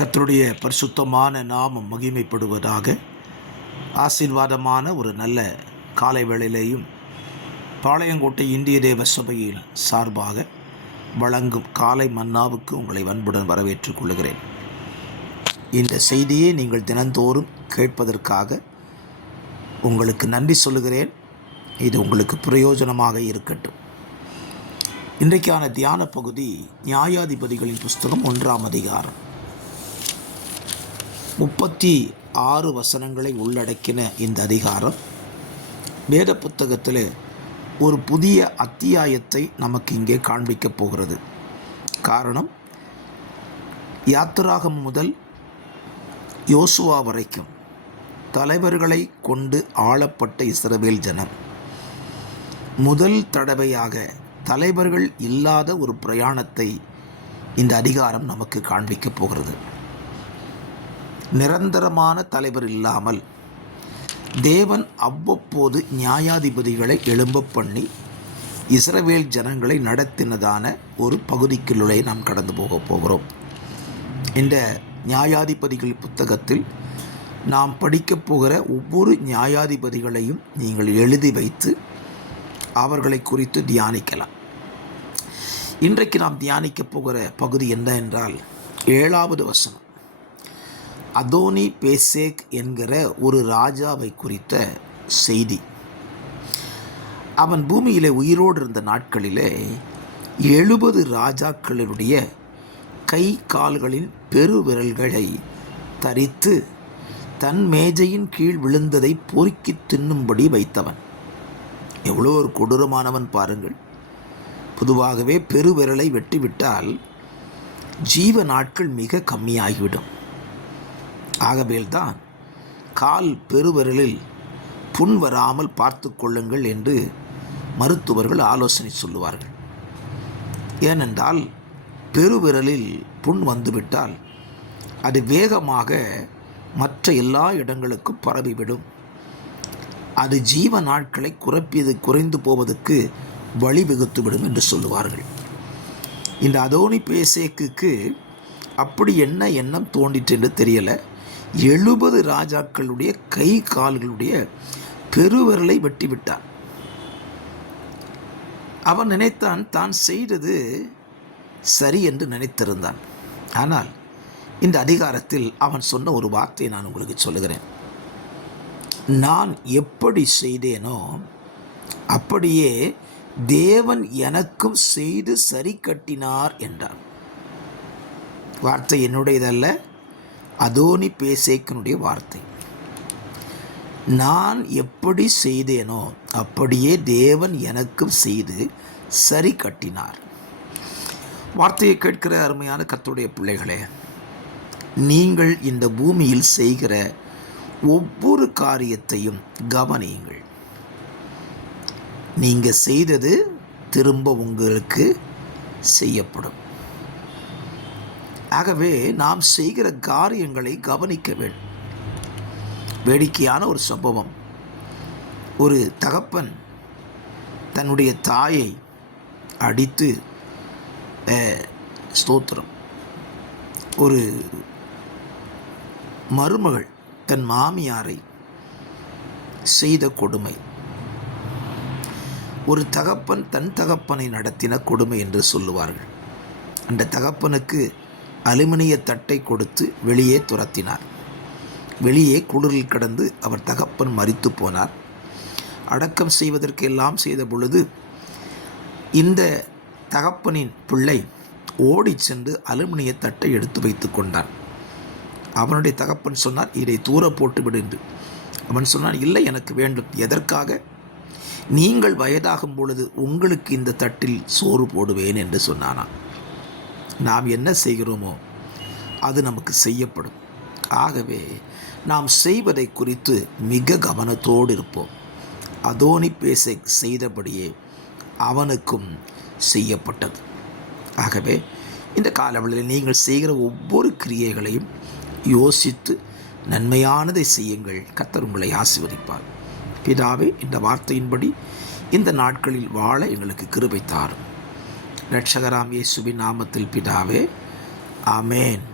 கர்த்தருடைய பரிசுத்தமான நாமம் மகிமைப்படுவதாக. ஆசீர்வாதமான ஒரு நல்ல காலை வேளையிலேயும் பாளையங்கோட்டை இந்திய தேவ சபையில் சார்பாக வழங்கும் காலை மன்னாவுக்கு உங்களை அன்புடன் வரவேற்றுக் கொள்கிறேன். இந்த செய்தியை நீங்கள் தினந்தோறும் கேட்பதற்காக உங்களுக்கு நன்றி சொல்லுகிறேன். இது உங்களுக்கு பிரயோஜனமாக இருக்கட்டும். இன்றைக்கான தியான பகுதி நியாயாதிபதிகளின் புஸ்தகம் 1ஆம் அதிகாரம் 36 வசனங்களை உள்ளடக்கின இந்த அதிகாரம் வேத புத்தகத்தில் ஒரு புதிய அத்தியாயத்தை நமக்கு இங்கே காண்பிக்கப் போகிறது. காரணம், யாத்திராகம் முதல் யோசுவா வரைக்கும் தலைவர்களை கொண்டு ஆளப்பட்ட இஸ்ரவேல் ஜனம் முதல் தடவையாக தலைவர்கள் இல்லாத ஒரு பிரயாணத்தை இந்த அதிகாரம் நமக்கு காண்பிக்கப் போகிறது. நிரந்தரமான தலைவர் இல்லாமல் தேவன் அவ்வப்போது நியாயாதிபதிகளை எழும்ப பண்ணி இஸ்ரவேல் ஜனங்களை நடத்தினதான ஒரு பகுதிக்குள்ளே நாம் கடந்து போகிறோம். இந்த நியாயாதிபதிகள் புத்தகத்தில் நாம் படிக்கப் போகிற ஒவ்வொரு நியாயாதிபதிகளையும் நீங்கள் எழுதி வைத்து அவர்களை குறித்து தியானிக்கலாம். இன்றைக்கு நாம் தியானிக்கப் போகிற பகுதி என்ன என்றால் 7வது வசனம். அதோனி பேசேக் என்கிற ஒரு ராஜாவை குறித்த செய்தி. அவன் பூமியிலே உயிரோடு இருந்த நாட்களிலே 70 ராஜாக்களுடைய கை கால்களின் பெருவிரல்களை தரித்து தன் மேஜையின் கீழ் விழுந்ததை பொறுக்கி தின்னும்படி வைத்தவன். எவ்வளோ ஒரு கொடூரமானவன் பாருங்கள். பொதுவாகவே பெருவிரலை வெட்டிவிட்டால் ஜீவ நாட்கள் மிக கம்மியாகிவிடும். ஆகவேல்தான் கால் பெருவிரலில் புண் வராமல் பார்த்து கொள்ளுங்கள் என்று மருத்துவர்கள் ஆலோசனை சொல்லுவார்கள். ஏனென்றால் பெருவிரலில் புண் வந்துவிட்டால் அது வேகமாக மற்ற எல்லா இடங்களுக்கும் பரவிவிடும். அது ஜீவ நாட்களை குறைந்து போவதற்கு வழிவகுத்துவிடும் என்று சொல்லுவார்கள். இந்த அதோனி பேசேக்கு அப்படி என்ன எண்ணம் தோண்டிட்டு என்று தெரியலை. 70 ராஜாக்களுடைய கை கால்களுடைய பெருவிரலை வெட்டிவிட்டான். அவன் நினைத்தான் தான் செய்தது சரி என்று நினைத்திருந்தான். ஆனால் இந்த அதிகாரத்தில் அவன் சொன்ன ஒரு வார்த்தையை நான் உங்களுக்கு சொல்லுகிறேன். நான் எப்படி செய்தேனோ அப்படியே தேவன் எனக்கும் செய்து சரி கட்டினார் என்றார். வார்த்தை என்னுடையதல்ல, அதோனி பேசேக்கினுடைய வார்த்தை. நான் எப்படி செய்தேனோ அப்படியே தேவன் எனக்கும் செய்து சரி கட்டினார். வார்த்தையை கேட்கிற அருமையான கர்த்தருடைய பிள்ளைகளே, நீங்கள் இந்த பூமியில் செய்கிற ஒவ்வொரு காரியத்தையும் கவனியுங்கள். நீங்கள் செய்தது திரும்ப உங்களுக்கு செய்யப்படும். ஆகவே நாம் செய்கிற காரியங்களை கவனிக்க வேண்டும். வேடிக்கையான ஒரு சம்பவம். ஒரு தகப்பன் தன்னுடைய தாயை அடித்து ஸ்தோத்திரம், ஒரு மருமகள் தன் மாமியாரை செய்த கொடுமை, ஒரு தகப்பன் தன் தகப்பனை நடத்தின கொடுமை என்று சொல்லுவார்கள். அந்த தகப்பனுக்கு அலுமினிய தட்டை கொடுத்து வெளியே துரத்தினார். வெளியே குளிரில் கடந்து அவர் தகப்பன் மரித்து போனார். அடக்கம் செய்வதற்கு எல்லாம் செய்த பொழுது இந்த தகப்பனின் பிள்ளை ஓடி சென்று அலுமினிய தட்டை எடுத்து வைத்து கொண்டான். அவனுடைய தகப்பன் சொன்னார், இதை தூர போட்டு விடு என்று. அவன் சொன்னான், இல்லை, எனக்கு வேண்டும். எதற்காக? நீங்கள் வயதாகும் பொழுது உங்களுக்கு இந்த தட்டில் சோறு போடுவேன் என்று சொன்னானாம். நாம் என்ன செய்கிறோமோ அது நமக்கு செய்யப்படும். ஆகவே நாம் செய்வதை குறித்து மிக கவனத்தோடு இருப்போம். அதோனி பேசேக் செய்தபடியே அவனுக்கும் செய்யப்பட்டது. ஆகவே இந்த காலவெளியில் நீங்கள் செய்கிற ஒவ்வொரு கிரியைகளையும் யோசித்து நன்மையானதை செய்யுங்கள். கர்த்தர் உங்களை ஆசீர்வதிப்பார். பிதாவே, இந்த வார்த்தையின்படி இந்த நாட்களில் வாழ எங்களுக்கு கிருபை தாரும். இரட்சகராம் இயேசுவின் நாமத்தில் பிதாவே, ஆமேன்.